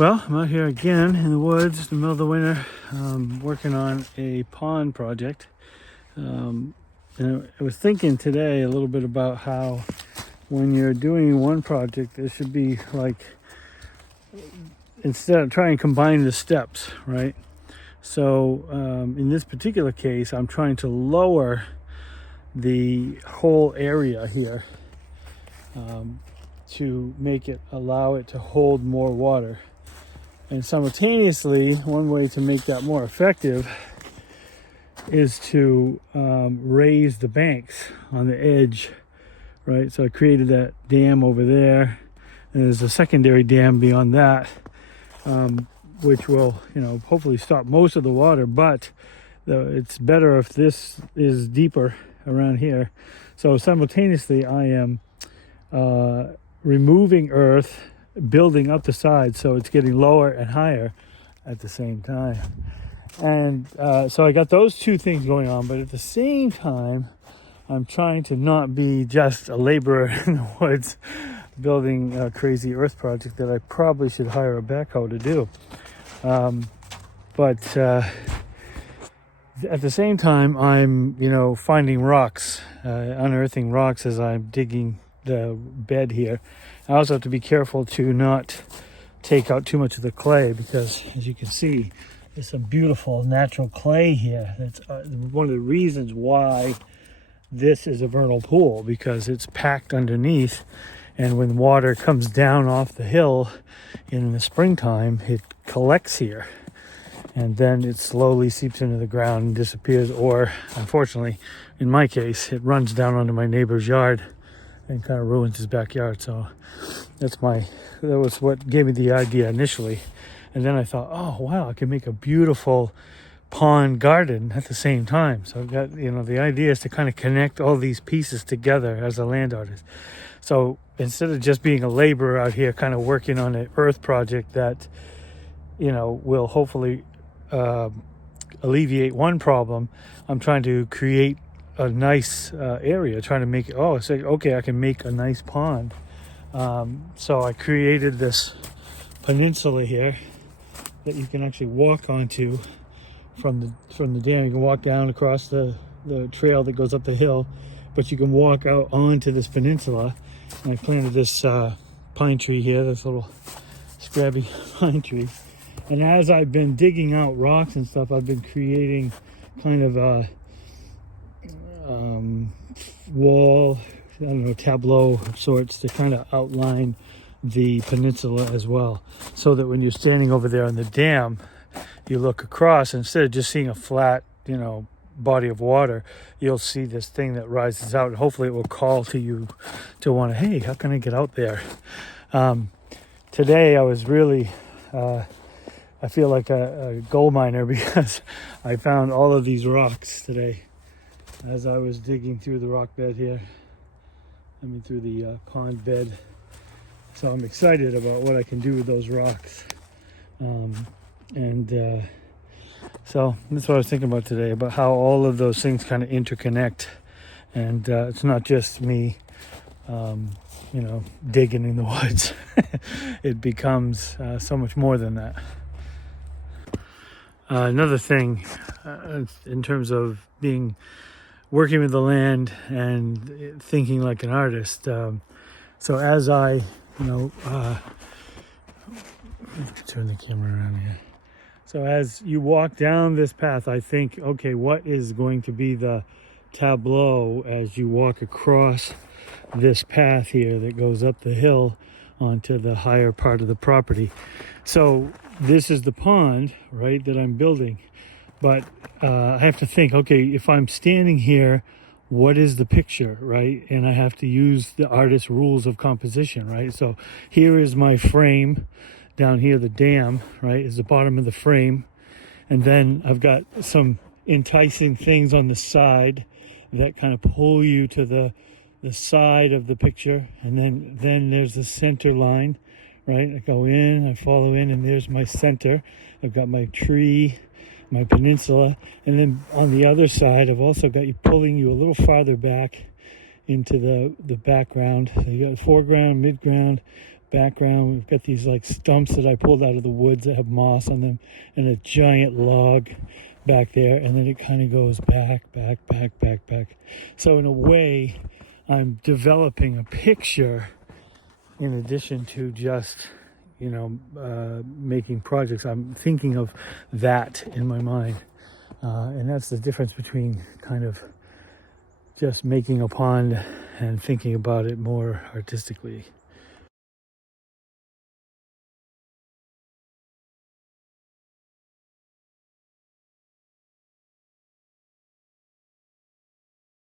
Well, I'm out here again in the woods in the middle of the winter, working on a pond project. And I was thinking today a little bit about how when you're doing one project, there should be like, instead of trying to combine the steps, right? So in this particular case, I'm trying to lower the whole area here to allow it to hold more water. And simultaneously, one way to make that more effective is to raise the banks on the edge, right? So I created that dam over there, and there's a secondary dam beyond that, which will, hopefully stop most of the water, but it's better if this is deeper around here. So simultaneously, I am removing earth, building up the sides, so it's getting lower and higher at the same time. And so I got those two things going on, but at the same time, I'm trying to not be just a laborer in the woods building a crazy earth project that I probably should hire a backhoe to do. But at the same time, I'm, finding rocks, unearthing rocks as I'm digging the bed here. I also have to be careful to not take out too much of the clay, because as you can see, there's some beautiful natural clay here. That's one of the reasons why this is a vernal pool, because it's packed underneath, and when water comes down off the hill in the springtime, it collects here, and then it slowly seeps into the ground and disappears, or unfortunately, in my case, it runs down onto my neighbor's yard and kind of ruins his backyard. So that was what gave me the idea initially. And then I thought, oh wow, I can make a beautiful pond garden at the same time. So I've got, the idea is to kind of connect all these pieces together as a land artist. So instead of just being a laborer out here kind of working on an earth project that, will hopefully alleviate one problem, I'm trying to create a nice area, trying to make it, okay, I can make a nice pond. So I created this peninsula here that you can actually walk onto from the dam. You can walk down across the trail that goes up the hill, but you can walk out onto this peninsula. And I planted this pine tree here, this little scrabby pine tree. And as I've been digging out rocks and stuff, I've been creating kind of a wall, tableau of sorts to kind of outline the peninsula as well, so that when you're standing over there on the dam, you look across, and instead of just seeing a flat, body of water, you'll see this thing that rises out, and hopefully it will call to you to want to, hey, how can I get out there? Today I was really, I feel like a gold miner, because I found all of these rocks today as I was digging through the rock bed here, through the pond bed. So I'm excited about what I can do with those rocks. So that's what I was thinking about today, about how all of those things kind of interconnect. And it's not just me, digging in the woods. It becomes so much more than that. Another thing in terms of working with the land and thinking like an artist. So as I, turn the camera around here. So as you walk down this path, I think, okay, what is going to be the tableau as you walk across this path here that goes up the hill onto the higher part of the property? So this is the pond, right, that I'm building. But I have to think, okay, if I'm standing here, what is the picture, right? And I have to use the artist's rules of composition, right? So here is my frame. Down here, the dam, right, is the bottom of the frame. And then I've got some enticing things on the side that kind of pull you to the side of the picture. And then there's the center line, right? I go in, I follow in, and there's my center. I've got my tree, my peninsula, and then on the other side, I've also got you pulling you a little farther back into the background. So you got foreground, midground, background. We've got these like stumps that I pulled out of the woods that have moss on them, and a giant log back there, and then it kind of goes back. So in a way, I'm developing a picture in addition to just, making projects. I'm thinking of that in my mind. And that's the difference between kind of just making a pond and thinking about it more artistically.